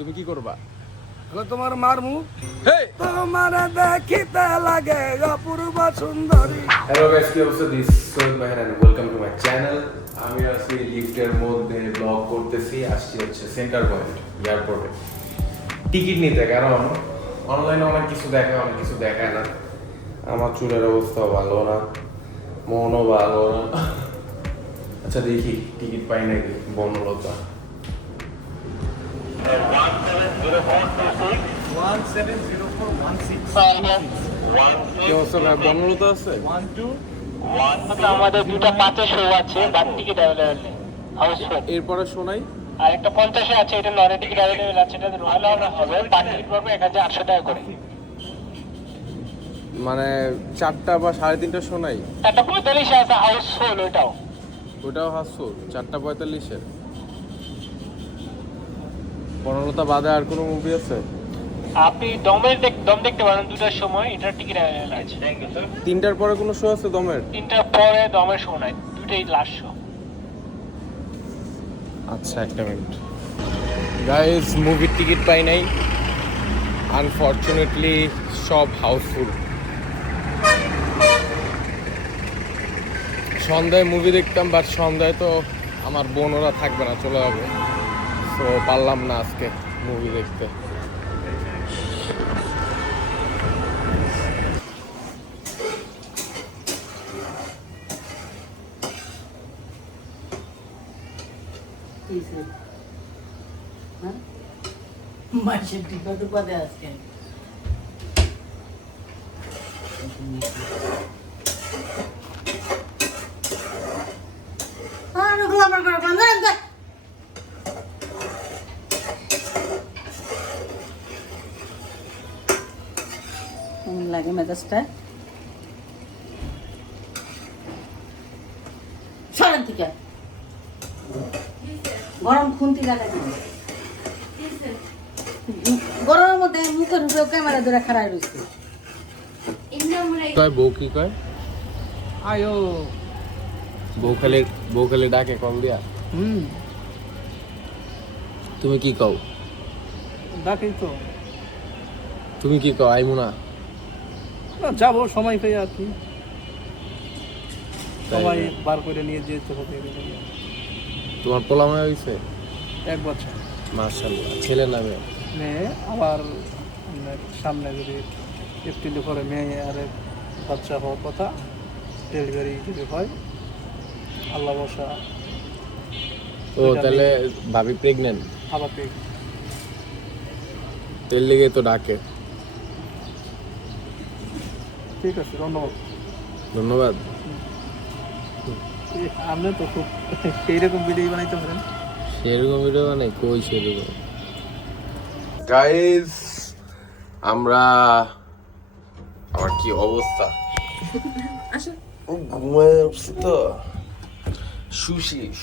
তুমি কি করবা? তোমার মারমু তোমার দেখিতে লাগে অপূর্ব সুন্দরী। হ্যালো গাইস, কি অবস্থা? This Syed Mehran, welcome to my channel. আমি আজকে লিফটের মধ্যে ব্লগ করতেছি। আসছি হচ্ছে সেন্টার পয়েন্ট এয়ারপোর্টে টিকিট নিতে, কারণ অনলাইনে অনেক কিছু দেখায়, অনেক কিছু দেখায় না। আমার চুলের অবস্থাও ভালো না, মনও ভালো না। আচ্ছা দেখি টিকিট পাই নাকি। বনলতা কি অবস্থা ভাই? বনলতা আছে? আমাদের দুটা 5-এ শো আছে, বাট টিকিট অ্যাভেলেবল নেই, হাউসফুল। এরপরে শোনাই। আর একটা 50-এ আছে, এটা নন টিকিট অ্যাভেলেবল আছে, এটা রয়্যাল হবে, পার টিকিট পড়বে 1800 টাকা করে। মানে 4টা বা 3:30 শোনাই। একটা 45-এ আছে হাউসফুল, ওইটাও। ওটাও হাসফুল 4:45-এর। বনলতা বাদে আর কোনো মুভি আছে? আপনি দম দেখতে পারেন 2টার সময়, এটার টিকিট অ্যাভেলেবল আছে। 3টার পরে কোনো শো আছে দমের? 3টার পরে দমের শো নাই, দুটাই লাস্ট শো। আচ্ছা একটা মিনিট গাইস, মুভির টিকিট পাই নাই আনফরচুনেটলি, সব হাউসফুল। সন্ধ্যায় মুভি দেখতাম, বাট সন্ধ্যায় তো আমার বোন ওরা থাকবে না, চলে যাবে। তো পারলাম না আজকে মুভি দেখতে। মাসের টিকট পদে আজকে কেমন লাগে মেজাজটা? সরেন থেকে গরম খুন্তি লাগা দিবে। গরমের মধ্যে মুখের উপরে ক্যামেরা ধরে খাড়াই রয়েছে। কয় বউ কি কয়? আয়ো বউ খালি ডাকে কল দিয়া। তুমি কি কও? ডাকেই তো তুমি কি কও? আইমু না? যাবো সময় পেয়ে আর কি, তাই সময় না? বার করে নিয়ে যেতে হবে। তোমার পোলামায় হইছে? 1 বছর মাশাআল্লাহ। ছেলে নামে? মেয়ে, আবার সামনে যদি এপ্রিলে পরে মেয়ে আর বাচ্চা হওয়ার কথা, ডেলিভারি যদি হয় আল্লাহ বসা। ও তাহলে ভাবি প্রেগনেন্ট? আবার পেয়ে তেল লেগে তো ডাকে। ঠিক আছে, ধন্যবাদ। ধন্যবাদ। আপনি তো খুব সেইরকম ভিডিও বানাইতে পারেন। সেরকম ভিডিও বানাই কই? সেরকম গাইস, আমার কি অবস্থা, ঘুমায় উঠছি তো।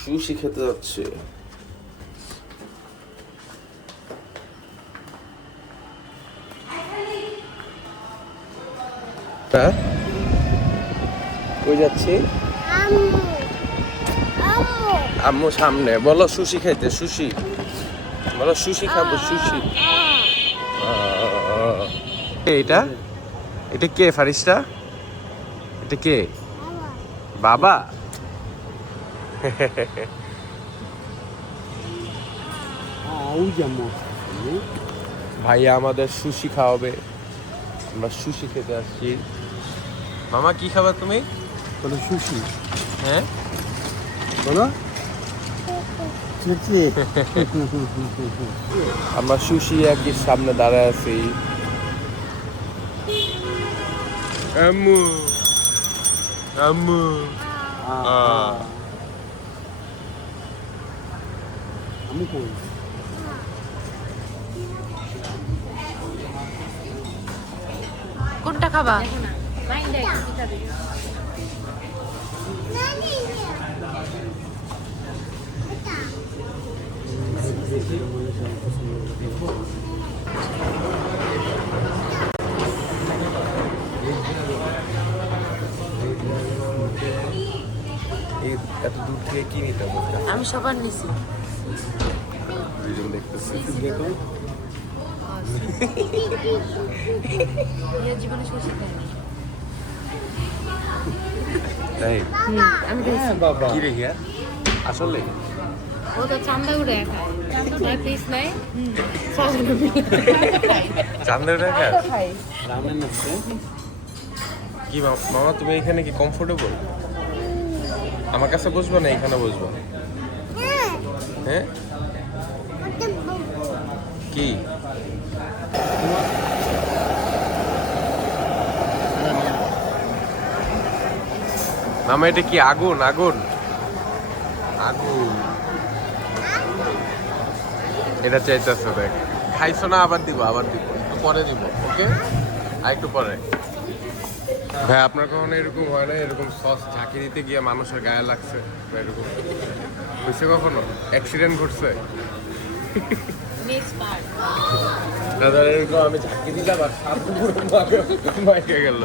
সুশি খেতে যাচ্ছে। হ্যাঁ, কই যাচ্ছি? আম্মু সামনে। বলো সুশি খাইতে। সুশি বলো, সুশি খাবো। সুশি। এটা এটা কে? ফারিস্তা, এটা কে? বাবা। ভাইয়া আমাদের সুশি খাওয়াবে, আমরা সুশি খেতে আসছি। মামা কি খাবে তুমি? বলো সুশি। হ্যাঁ বলো আমরা সুশি একই সামনে দাঁড়ায় আছি। আম্মু আম্মু আমি কই কোনটা খাবা? এত দূর থেকে কি নিতে হবে? আমি সবার নিছি। দুইজন দেখতেছি। দেখো জীবনে শশী খাইনি। তাই আমি খাইছি। কি রে হিয়া আসলে ও তো চান্দা উড়ে খায়। চান্দা পিস নাই। চান্দের টাকা খাই। কি মামা তুমি এখানে কি কমফোর্টেবল? আমার কাছে বসবো না এখানে বসবো? হ্যাঁ কি মামা এটা কি আগুন আগুন আগুন এটা চাইতেছে দেখ খাইছো না আবার দিব একটু পরে দিব ওকে আর একটু পরে ভাই আপনার কখনো এরকম হয় না এরকম সস ঝাঁকি দিতে গিয়ে মানুষের গায়ে লাগছে বা এরকম হয়েছে কখনো অ্যাক্সিডেন্ট ঘটছে নেক্সট পার্ট। দাদা এরকম আমি ঝাঁকি দিলাম আর সাপ পুরো মাইকে গেল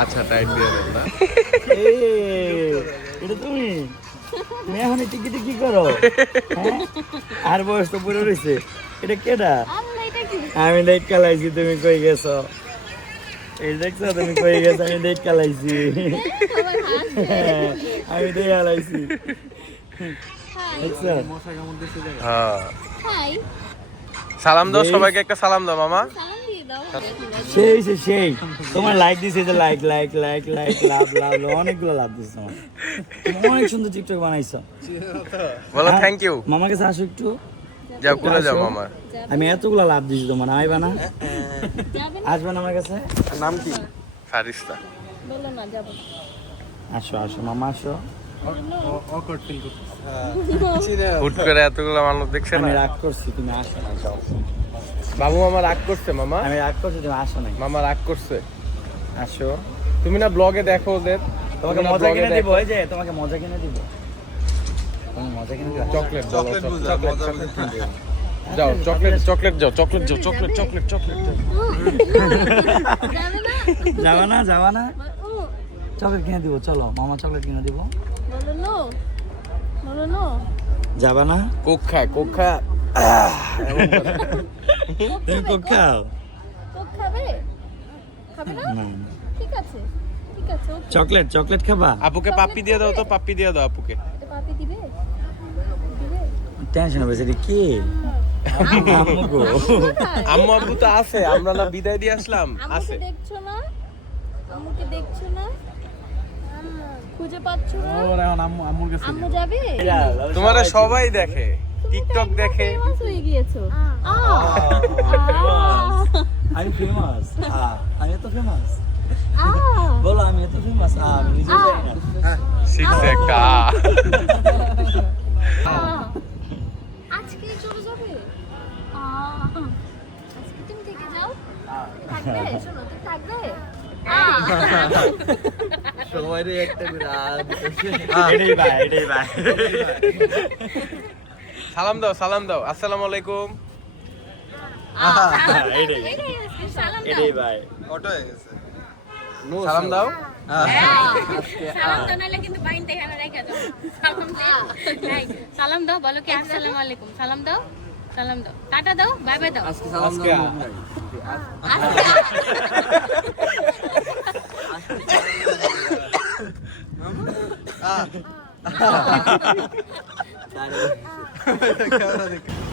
আচ্ছা টাইট দিয়ে দেন না এটা তুমি তুমি এখন টিকিটে কি করো হ্যাঁ? আর বয়স তো পুরো রয়েছে এটা কেডা আমি ডেট কালাইছি তুমি কই গেছো এই দেখছো তুমি কই গেছো আমি ডেট কালাইছি আমি ডেট কালাইছি দেখছো হ্যাঁ সালাম দাও সবাইকে একটা সালাম দাও মামা সেই তোমার লাইক দিছে যে like like like like love love অনেকগুলো লাভ দিছে তোমার তুমি অনেক সুন্দর টিকটক বানাইছো বলো থ্যাংক ইউ মামার কাছে আসো একটু যাও কোলে যাও মামা আমি এতগুলো লাভ দিছি তোমার আইবা না আসবে না আমার কাছে নাম কি ফারিস্তা বলো না যাব। আসো আসো মামা আসো হুট করে এতগুলো মানুষ দেখছে আমি না রাগ করছি তুমি আসো না যাও বাবু মামা রাগ করছে মামা আমি রাগ করছি তুমি আসো না মামা রাগ করছে আসো তুমি না ব্লগে দেখো ওদের তোমাকে মজা কিনে দিব ওই যে তোমাকে মজা কিনে দিব তুমি মজা কিনে দিব চকলেট চকলেট যাও চকলেট যাও চকলেট যাবা না চকলেট কিনে দিব চলো মামা চকলেট কিনে দিব যাবা না কোক খায় তুমি কোক খাও না ঠিক আছে চকলেট খাবা আপুকে পাপ্পি দিয়ে দাও তো পাপ্পি দিয়ে দাও আপুকে পাপি দিবে? টেনশন হবে সেটা কি আম্মু গো আম্মু আব্বু তো আছে আমরা না বিদায় দিয়ে আসলাম আছে দেখছো না? আম্মুকে দেখছো না? খুঁজে পাচ্ছ না? আম্মু যাবে? তোমারে সবাই দেখে টিকটক দেখে ফেমাস হয়ে গিয়েছো। আমি ফেমাস আমি এত ফেমাস বলো আমি এত ফেমাস আমি নিজে জানি না শিখছে একটা আজকে চলে যাবে? আজকে তুমি থেকে যাও? থাকবে? শোনো, তুমি থাকবে? সবাই একটা এটাই ভাই সালাম দাও আসসালামু আলাইকুম এটাই ভাই সালাম দাও সালাম দাও নাহলে কিন্তু বাইনতে এখানে রেখে যাও। সালাম দাও বলো কি আসসালামু আলাইকুম। সালাম দাও টাটা দাও বাই বাই দাও।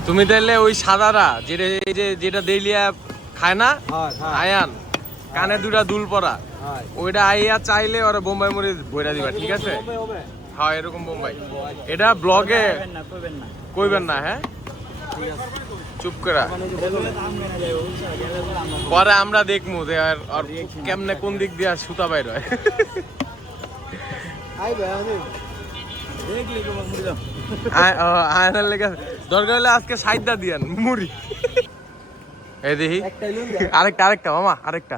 তুমি তাহলে ওই সাদারা যেটা দেলিয়া খায় না আয়ান কানে দুটা দুল পরা ওইটা আইয়া চাইলে ওরা বোম্বাই মরে বইরা দিবা ঠিক আছে হ্যাঁ এরকম বোম্বাই এটা ব্লগে কইবেন না হ্যাঁ চুপ করা পরে আমরা দেখমু যে আর কেমনে কোন দিক দিয়ে সুতা বাইর হয় আয়নার লেগে দরকার হলে আজকে সাইডটা দিয়ান মুড়ি এই দেখি আরেকটা মামা আরেকটা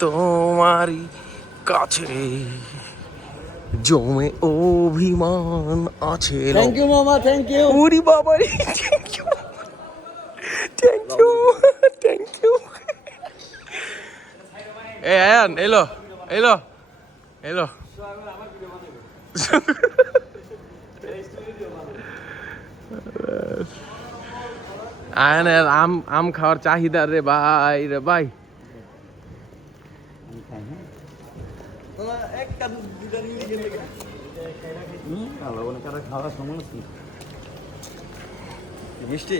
তোমারই কাছে জমে অভিমান আছে থ্যাংক ইউ মামা থ্যাংক ইউ উরি বাবারি থ্যাংক ইউ এ আয়ান এলো এলো এলো আয়নের আম আম খাওয়ার চাহিদা রে ভাই রে ভাই। খাওয়া সময় মিষ্টি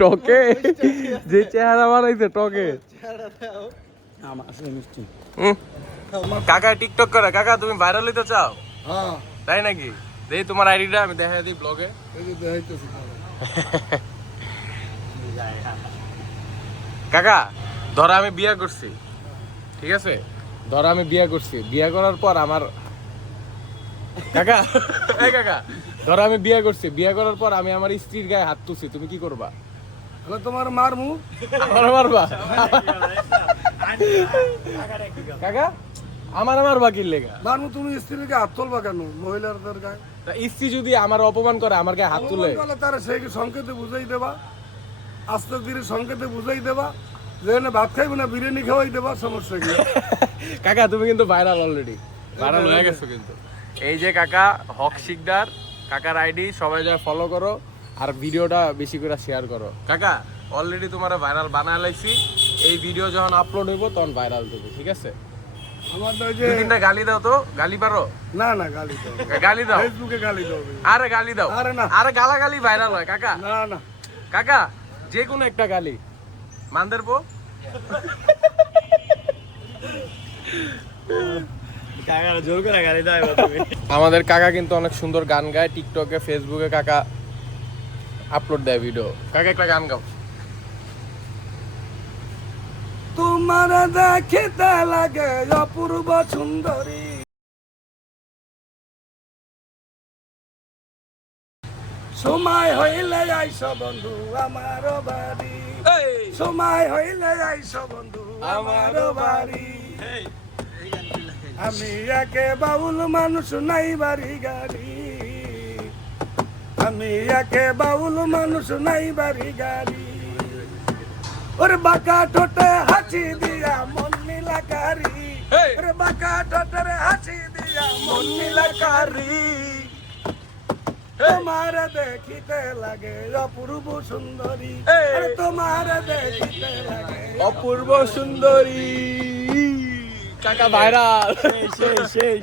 টকে যে চেহারা বানাইছে টকে। মিষ্টি কাকা টিকটক করে, কাকা তুমি ভাইরাল হইতে চাও? হ্যাঁ তাই নাকি? দেই তোমার আইডিটা আমি দেখাই দিই ব্লগে। এই যে দেখাইতেছি কাকা ধরো আমি বিয়ে করছি, ঠিক আছে? ধরো আমি বিয়ে করছি, বিয়ে করার পর আমার কাকা এই কাকা ধরো আমি বিয়ে করছি, বিয়ে করার পর আমি আমার স্ত্রীর গায়ে হাত তুলছি, তুমি কি করবা? তাহলে তোমার মারমু আমার মারবা? কাকা আমার মারবা কি লেগা? মারমু, তুমি স্ত্রীকে হাত তুলবা কেন মহিলাদের গায়ে? তা স্ত্রী যদি আমার অপমান করে আমার গায়ে হাত তুলে, তার সেই সংকেতে বুঝাই দেবা, আস্তে ধীরে সংকেতে বুঝাই দেবা যে না ভাত খাইবে না বিরিয়ানি খাওয়াই দেবা, সমস্যা কি? কাকা তুমি কিন্তু ভাইরাল অলরেডি, ভাইরাল হয়ে গেছো কিন্তু। এই যে কাকা হক শিকদার, কাকার আইডি সবাই যায় ফলো করো আর ভিডিওটা বেশি করে শেয়ার করো। কাকা অলরেডি তোমার ভাইরাল বানায় লাইছি, এই ভিডিও যখন আপলোড হইব তখন ভাইরাল দেবে, ঠিক আছে? আমার তো ওই যে দুই তিনটা গালি দাও তো, গালি পারো? না না গালি দাও, গালি দাও, ফেসবুকে গালি দাও। আরে গালি দাও, আরে না। আরে গালাগালি ভাইরাল হয় কাকা। না না কাকা যে কোনো একটা গালি মানদের পো। জোর করে গাড়ি দেয় আমাদের কাকা কিন্তু অনেক সুন্দর গান গায়, টিকটকে ফেসবুকে কাকা আপলোড দেয় ভিডিও। কাকা একটা গান গাও। তোমার দেখিতে লাগে অপূর্ব সুন্দরী, সময় হইলে আইস বন্ধু আমার বাড়ি, সময় হইলে আইস বন্ধু আমার বাড়ি। আমি একে বাউল মানুষ নাই বাড়ি গাড়ি, আমি একে বাউল মানুষ নাই বাড়ি গাড়ি। ওরে বাঁকা ঠোঁটে হাসি দিয়া মন নীলাকারি, ওরে বাঁকা ঠোঁটে হাসি দিয়া মন নীলাকারি। তোমার দেখিতে লাগে অপূর্ব সুন্দরী, আরে তোমার দেখিতে লাগে অপূর্ব সুন্দরী। কাকা ভাইরাল। সেই